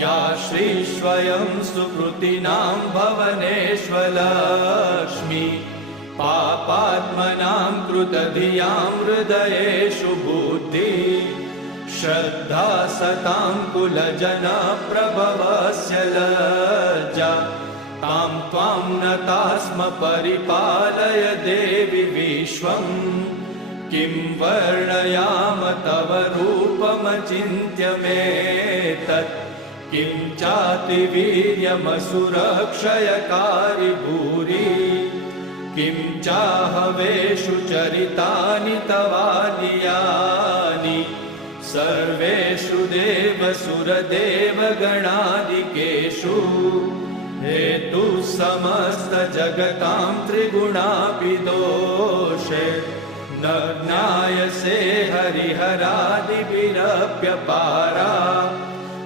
या श्रीस्वयं सुकृतिनां भवनेष्वलक्ष्मी पापात्मनां कृतधियां हृदयेषु बुद्धि श्रद्धा सतां कुलजनप्रभवस्य लज्जा तां त्वां नतास्म परिपालय देवि विश्वम् किं वर्णयाम तव रूपमचिन्त्यमेतत् किं चातिवीर्यमसुरक्षयकारि भूरि किं चाहवेषु चरितानि तवानियानि सर्वेषु देवसुरदेवगणादिकेषु हेतु समस्तजगतां त्रिगुणापि दोषे न ज्ञायसे हरिहरादिभिरप्यपारा